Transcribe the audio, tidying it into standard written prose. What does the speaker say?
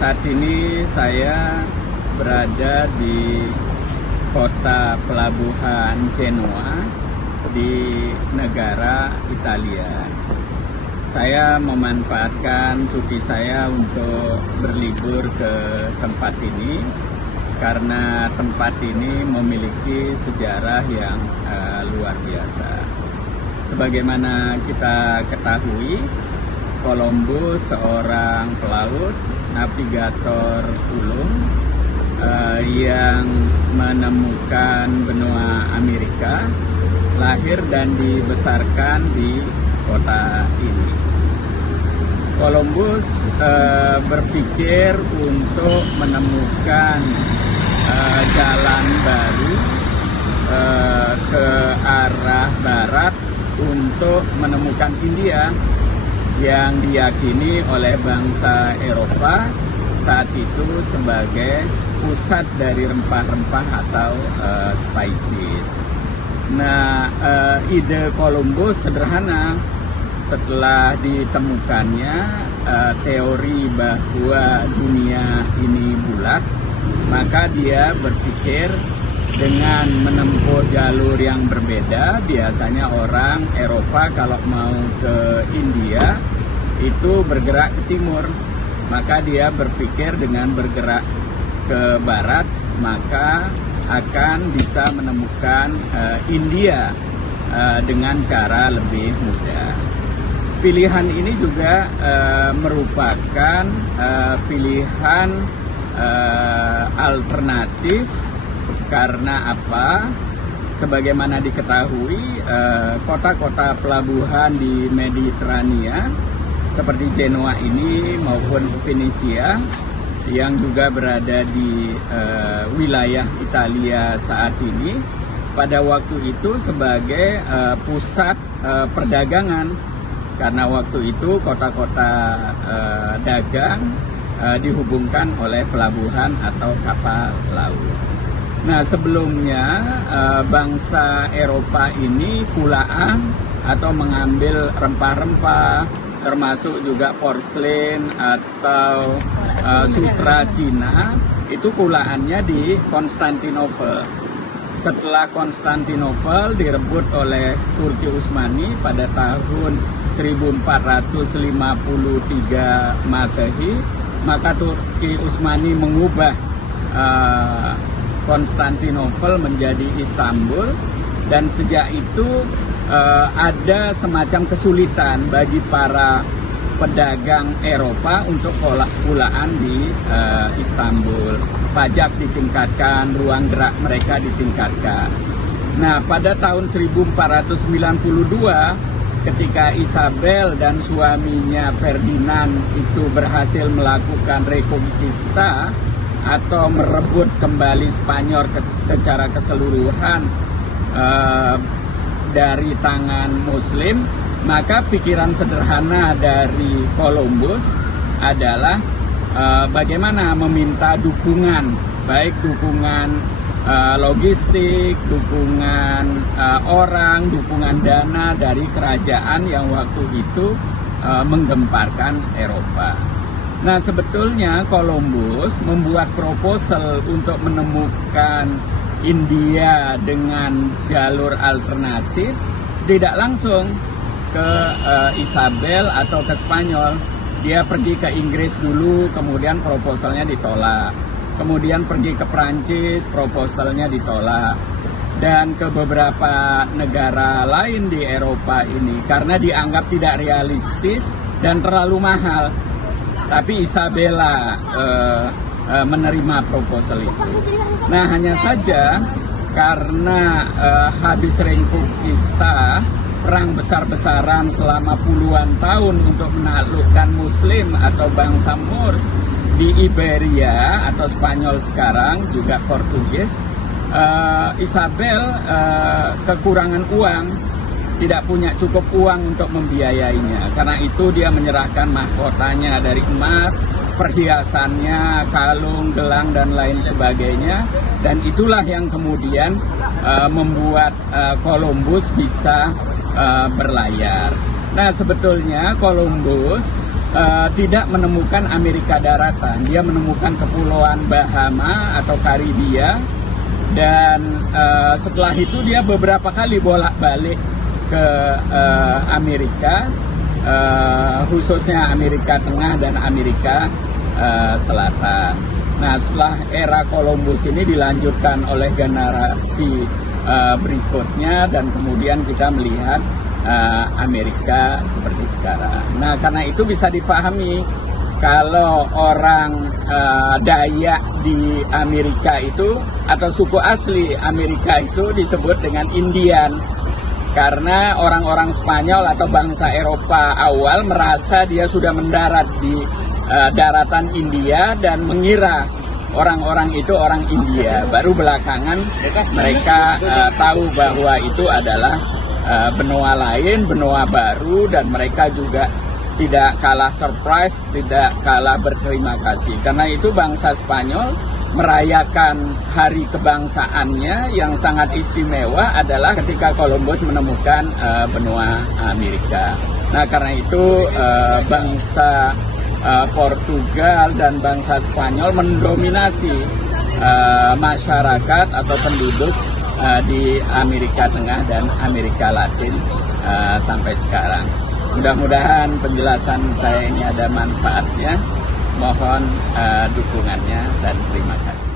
Saat ini saya berada di kota pelabuhan Genoa di negara Italia. Saya memanfaatkan cuti saya untuk berlibur ke tempat ini karena tempat ini memiliki sejarah yang luar biasa. Sebagaimana kita ketahui, Columbus seorang pelaut, navigator ulung yang menemukan benua Amerika, lahir dan dibesarkan di kota ini. Columbus berpikir untuk menemukan jalan baru ke arah barat untuk menemukan India yang diyakini oleh bangsa Eropa saat itu sebagai pusat dari rempah-rempah atau spices. Nah, ide Columbus sederhana. Setelah ditemukannya teori bahwa dunia ini bulat, maka dia berpikir dengan menempuh jalur yang berbeda. Biasanya orang Eropa kalau mau ke India itu bergerak ke timur, maka dia berpikir dengan bergerak ke barat maka akan bisa menemukan India dengan cara lebih mudah. Pilihan ini juga merupakan pilihan alternatif. Karena apa? Sebagaimana diketahui, kota-kota pelabuhan di Mediterania seperti Genoa ini maupun Venesia yang juga berada di wilayah Italia saat ini, pada waktu itu sebagai pusat perdagangan. Karena waktu itu kota-kota dagang dihubungkan oleh pelabuhan atau kapal laut. Nah, sebelumnya bangsa Eropa ini kulaan atau mengambil rempah-rempah, termasuk juga porselin atau sutra Cina, itu kulaannya di Konstantinopel. Setelah Konstantinopel direbut oleh Turki Utsmani pada tahun 1453 Masehi, maka Turki Utsmani mengubah Konstantinopel menjadi Istanbul, dan sejak itu ada semacam kesulitan bagi para pedagang Eropa untuk kulaan di Istanbul. Pajak ditingkatkan, ruang gerak mereka ditingkatkan. Nah, pada tahun 1492 ketika Isabel dan suaminya Ferdinand itu berhasil melakukan reconquista atau merebut kembali Spanyol secara keseluruhan dari tangan Muslim, maka pikiran sederhana dari Columbus adalah bagaimana meminta dukungan, baik dukungan logistik, dukungan orang, dukungan dana dari kerajaan yang waktu itu menggemparkan Eropa. Nah, sebetulnya Columbus membuat proposal untuk menemukan India dengan jalur alternatif tidak langsung ke Isabel atau ke Spanyol. Dia pergi ke Inggris dulu, kemudian proposalnya ditolak. Kemudian pergi ke Prancis, proposalnya ditolak. Dan ke beberapa negara lain di Eropa ini karena dianggap tidak realistis dan terlalu mahal. Tapi Isabella menerima proposal itu. Nah, hanya saja karena habis reconquista, perang besar-besaran selama puluhan tahun untuk menaklukkan Muslim atau bangsa Moors di Iberia atau Spanyol sekarang, juga Portugis, Isabel kekurangan uang, tidak punya cukup uang untuk membiayainya. Karena itu dia menyerahkan mahkotanya dari emas, perhiasannya, kalung, gelang, dan lain sebagainya. Dan itulah yang kemudian membuat Columbus bisa berlayar. Nah, sebetulnya Columbus tidak menemukan Amerika daratan. Dia menemukan kepulauan Bahama atau Karibia, dan setelah itu dia beberapa kali bolak-balik ke Amerika, khususnya Amerika Tengah dan Amerika Selatan. Nah, setelah era Columbus ini dilanjutkan oleh generasi berikutnya, dan kemudian kita melihat Amerika seperti sekarang. Nah, karena itu bisa dipahami kalau orang Dayak di Amerika itu, atau suku asli Amerika itu disebut dengan Indian, karena orang-orang Spanyol atau bangsa Eropa awal merasa dia sudah mendarat di daratan India dan mengira orang-orang itu orang India. Baru belakangan mereka tahu bahwa itu adalah benua lain, benua baru, dan mereka juga tidak kalah surprise, tidak kalah berterima kasih. Karena itu bangsa Spanyol merayakan hari kebangsaannya yang sangat istimewa adalah ketika Columbus menemukan benua Amerika. Nah, karena itu bangsa Portugal dan bangsa Spanyol mendominasi masyarakat atau penduduk di Amerika Tengah dan Amerika Latin sampai sekarang. Mudah-mudahan penjelasan saya ini ada manfaatnya. Mohon dukungannya dan terima kasih.